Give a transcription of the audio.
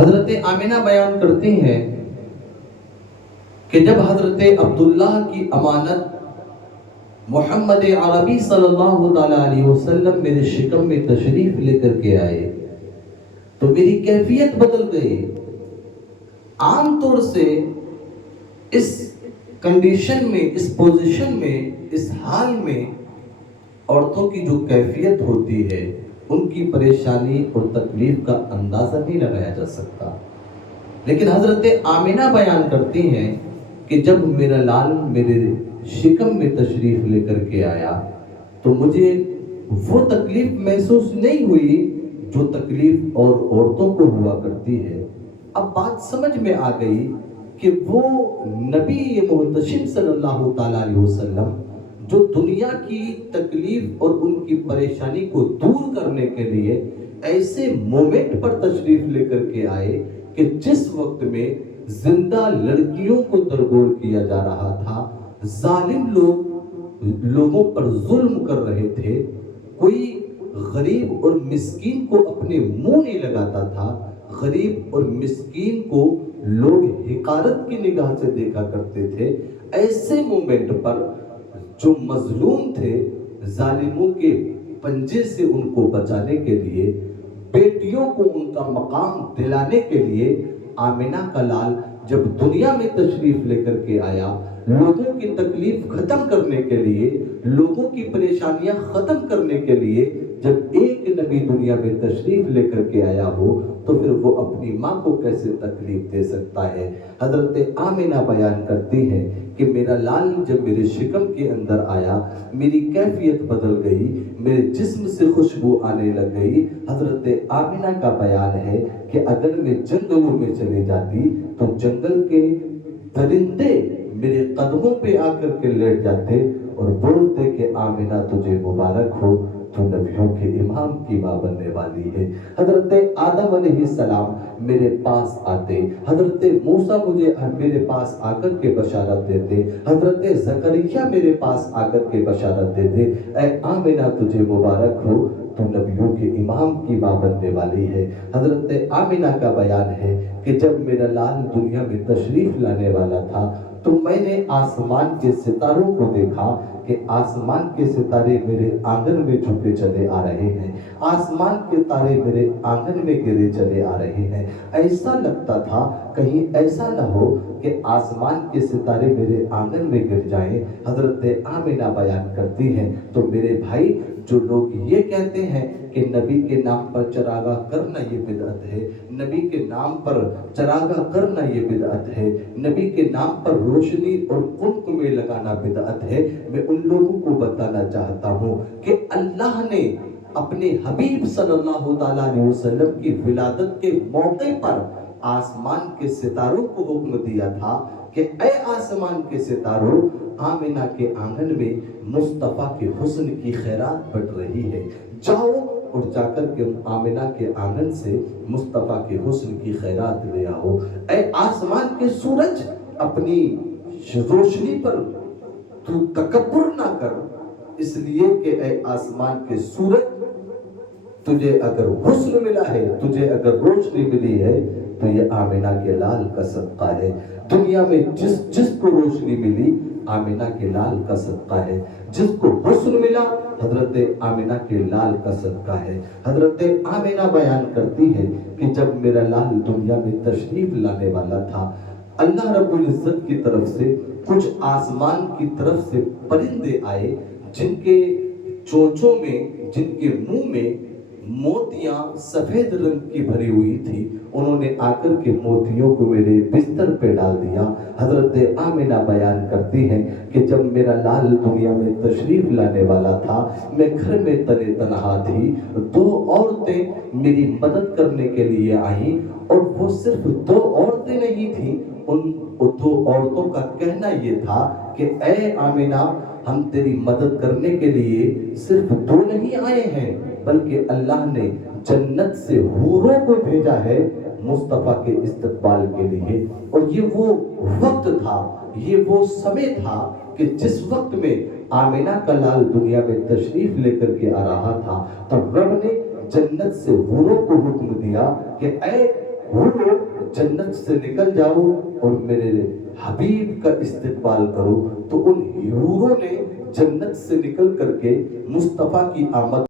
حضرت آمینہ بیان کرتی ہیں کہ جب حضرت عبداللہ کی امانت محمد عربی صلی اللہ تعالی علیہ وسلم میرے شکم میں تشریف لے کر کے آئے تو میری کیفیت بدل گئی. عام طور سے اس کنڈیشن میں، اس پوزیشن میں، اس حال میں عورتوں کی جو کیفیت ہوتی ہے ان کی پریشانی اور تکلیف کا اندازہ نہیں لگایا جا سکتا. لیکن حضرت آمینہ بیان کرتی ہیں کہ جب میرا لال میرے شکم میں تشریف لے کر کے آیا تو مجھے وہ تکلیف محسوس نہیں ہوئی جو تکلیف اور عورتوں کو ہوا کرتی ہے. اب بات سمجھ میں آ گئی کہ وہ نبی محتشم صلی اللہ تعالیٰ علیہ وسلم جو دنیا کی تکلیف اور ان کی پریشانی کو دور کرنے کے لیے ایسے مومنٹ پر تشریف لے کر کے آئے کہ جس وقت میں زندہ لڑکیوں کو درگور کیا جا رہا تھا، ظالم لوگوں پر ظلم کر رہے تھے، کوئی غریب اور مسکین کو اپنے منہ نہیں لگاتا تھا، غریب اور مسکین کو لوگ حقارت کی نگاہ سے دیکھا کرتے تھے، ایسے مومنٹ پر جو مظلوم تھے، ظالموں کے پنجے سے ان کو بچانے کے لیے، بیٹیوں کو ان کا مقام دلانے کے لیے آمینہ کا لال جب دنیا میں تشریف لے کر کے آیا، لوگوں کی تکلیف ختم کرنے کے لیے، لوگوں کی پریشانیاں ختم کرنے کے لیے جب ایک نبی دنیا میں تشریف لے کر کے آیا ہو تو پھر وہ اپنی ماں کو کیسے تکلیف دے سکتا ہے. حضرت آمینہ بیان کرتی ہیں کہ میرا لال جب میرے شکم کے اندر آیا میری کیفیت بدل گئی، میرے جسم سے خوشبو آنے لگ گئی. حضرت آمینہ کا بیان ہے کہ اگر میں جنگلوں میں چلے جاتی تو جنگل کے درندے میرے قدموں پہ آ کر کے لیٹ جاتے اور بولتے کہ آمینہ تجھے مبارک ہو، تو نبیوں کے امام کی ماں بننے والی ہے. حضرت آدم علیہ السلام میرے پاس آتے، حضرت موسیٰ مجھے میرے پاس آ کر کے بشارت دیتے، حضرت زکریا میرے پاس آ کر کے بشارت دیتے اے آمینہ تجھے مبارک ہو، تو نبیوں کے امام کی ماں بننے والی ہے. حضرت آمینہ کا بیان ہے کہ جب میرا لال دنیا میں تشریف لانے والا تھا تو میں نے آسمان کے ستاروں کو دیکھا کہ آسمان کے ستارے میرے آنگن میں جھکے چلے آ رہے ہیں، آسمان کے تارے میرے آنگن میں گرے چلے آ رہے ہیں. ایسا لگتا تھا کہیں ایسا نہ ہو کہ آسمان کے ستارے میرے آنگن میں گر جائیں. حضرت آمینہ بیان کرتی ہیں تو میرے بھائی جو لوگ یہ کہتے ہیں کہ نبی کے نام پر چراغاہ کرنا یہ بدعت ہے، نبی کے نام پر چراغاہ کرنا یہ بدعت ہے، نبی کے نام پر روشنی اور قمقمے لگانا بدعت ہے، میں ان لوگوں کو بتانا چاہتا ہوں کہ اللہ نے اپنے حبیب صلی اللہ تعالیٰ علیہ وسلم کی ولادت کے موقع پر آسمان کے ستاروں کو حکم دیا تھا کہ اے آسمان کے ستاروں، آمینہ کے آنگن میں مصطفیٰ کے حسن کی خیرات بڑھ رہی ہے، جاؤ اور جا کر کے آمینہ کے آنگن سے مصطفیٰ کے حسن کی خیرات لے آؤ. اے آسمان کے سورج، اپنی روشنی پر تو تکبر نہ کر، اس لیے کہ اے آسمان کے سورج، تجھے اگر حسن ملا ہے، تجھے اگر روشنی ملی ہے تو یہ آمینہ کے لال کا صدقہ ہے. دنیا میں جس کو روشنی ملی آمینہ کے لال کا صدقہ ہے، جس کو حسن ملا حضرت آمینہ کے لال کا صدقہ ہے. حضرت آمینہ بیان کرتی ہے کہ جب میرا لال دنیا میں تشریف لانے والا تھا، اللہ رب العزت کی طرف سے کچھ آسمان کی طرف سے پرندے آئے جن کے چونچوں میں، جن کے منہ میں موتیاں سفید رنگ کی بھری ہوئی تھی. انہوں نے آ کر کے موتیوں کو میرے بستر پہ ڈال دیا. حضرت آمینہ بیان کرتی ہیں کہ جب میرا لال دنیا میں تشریف لانے والا تھا، میں گھر میں تنے تنہا تھی، دو عورتیں میری مدد کرنے کے لیے آئیں، اور وہ صرف دو عورتیں نہیں تھیں، ان دو عورتوں کا کہنا یہ تھا کہ اے آمینہ، ہم تیری مدد کرنے کے لیے صرف دو نہیں آئے ہیں بلکہ اللہ نے جنت سے حوروں کو بھیجا ہے مصطفیٰ کے استقبال کے لیے. اور یہ وہ وقت تھا، یہ وہ سمے تھا کہ جس وقت میں آمینہ کا لال دنیا میں تشریف لے کر کے آ رہا تھا تو رب نے جنت سے حوروں کو حکم دیا کہ اے وہ جنت سے نکل جاؤ اور میرے حبیب کا استقبال کرو. تو ان حوروں نے جنت سے نکل کر کے مصطفیٰ کی آمد